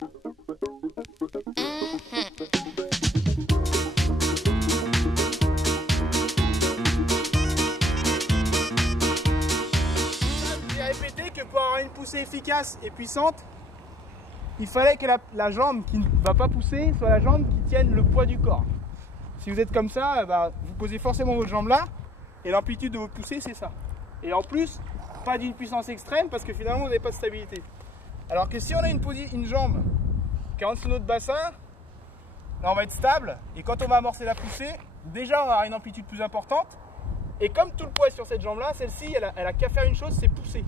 J'ai répété que pour avoir une poussée efficace et puissante, il fallait que la jambe qui ne va pas pousser soit la jambe qui tienne le poids du corps. Si vous êtes comme ça, vous posez forcément votre jambe là, et l'amplitude de votre poussée c'est ça. Et en plus, pas d'une puissance extrême parce que finalement vous n'avez pas de stabilité. Alors que si on a une jambe qui est en dessous de notre bassin, là on va être stable, et quand on va amorcer la poussée, déjà on va avoir une amplitude plus importante, et comme tout le poids est sur cette jambe là, celle-ci elle a qu'à faire une chose, c'est pousser.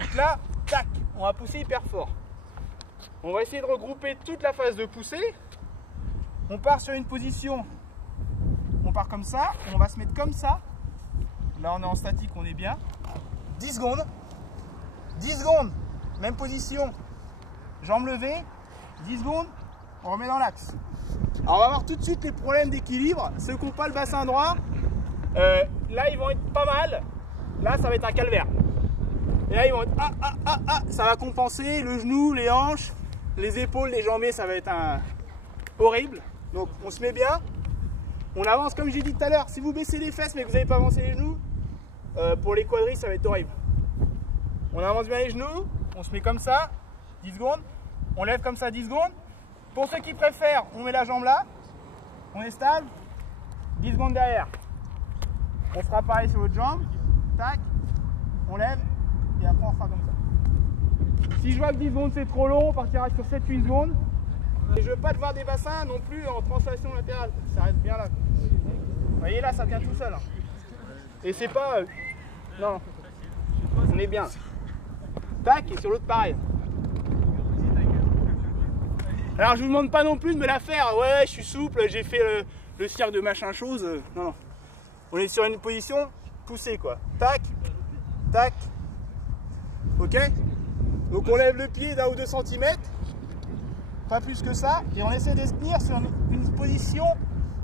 Donc là, tac, on va pousser hyper fort. On va essayer de regrouper toute la phase de poussée. On part sur une position, on part comme ça, on va se mettre comme ça. Là on est en statique, on est bien. 10 secondes. 10 secondes, même position. Jambes levées. 10 secondes, on remet dans l'axe. Alors on va voir tout de suite les problèmes d'équilibre. Ceux qui n'ont pas le bassin droit, là ils vont être pas mal. Là ça va être un calvaire. Et là ils vont être ça va compenser le genou, les hanches, les épaules, les jambes, ça va être horrible. Donc on se met bien. On avance comme j'ai dit tout à l'heure. Si vous baissez les fesses mais que vous n'avez pas avancé les genoux, pour les quadrilles ça va être horrible. On avance bien les genoux, on se met comme ça, 10 secondes. On lève comme ça 10 secondes. Pour ceux qui préfèrent, on met la jambe là. On est stable. 10 secondes derrière. On fera pareil sur l'autre jambe. Tac. On lève. Et après on fera comme ça. Si je vois que 10 secondes c'est trop long, on partira sur 7-8 secondes. Et je veux pas te voir des bassins non plus en translation latérale. Ça reste bien là. Vous voyez là, ça vient tout seul. Et c'est pas... non. On est bien. Tac, et sur l'autre pareil. Alors je vous demande pas non plus de me la faire. Ouais, je suis souple, j'ai fait le cirque de machin chose. Non, non. On est sur une position poussée quoi. Tac, tac. Ok. Donc on lève le pied d'1 ou 2 cm. Pas plus que ça. Et on essaie de se tenir sur une position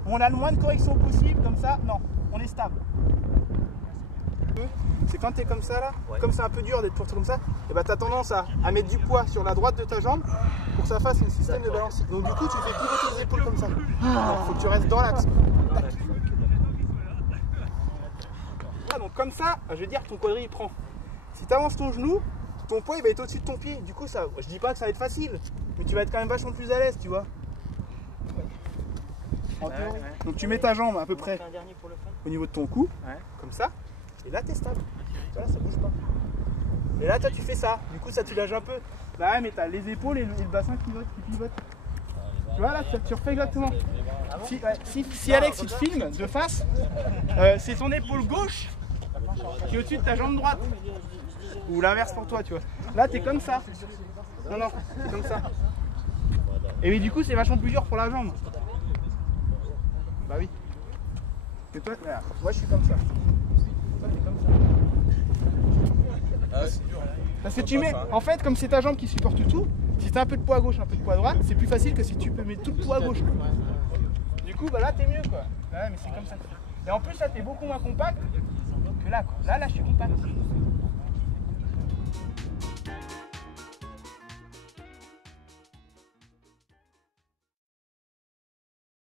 où on a le moins de correction possible. Comme ça, non. On est stable. C'est quand tu es comme ça là, ouais. Comme c'est un peu dur d'être pour comme ça, et bah tu as tendance à mettre du poids sur la droite de ta jambe pour que ça fasse un système de balance. Donc du coup tu fais pivoter les épaules comme ça. Il faut que tu restes dans l'axe. Donc comme ça, je veux dire ton quadrille il prend. Si tu avances ton genou, ton poids il va être au-dessus de ton pied. Du coup ça, je dis pas que ça va être facile, mais tu vas être quand même vachement plus à l'aise, tu vois. Donc tu mets ta jambe à peu près au niveau de ton cou, comme ça. Et là, tu es stable. Voilà, ça bouge pas. Et là, toi, tu fais ça. Du coup, ça te soulage un peu. Bah ouais, mais tu as les épaules et le bassin qui pivote. Tu vois, là, tu refais exactement. Si Alex, il te filme de face, c'est ton épaule gauche qui est au-dessus de ta jambe droite. Ou l'inverse pour toi, tu vois. Là, tu es comme ça. Non, non, c'est comme ça. Et mais du coup, c'est vachement plus dur pour la jambe. Bah oui. Et toi, voilà. Moi, je suis comme ça. Parce que tu mets, en fait, comme c'est ta jambe qui supporte tout, si tu as un peu de poids à gauche, un peu de poids à droite, c'est plus facile que si tu peux mettre tout le poids à gauche. Du coup, bah là, t'es mieux quoi. Ouais, mais c'est comme ça. Et en plus, là, t'es beaucoup moins compact que là, quoi. Là, je suis compact.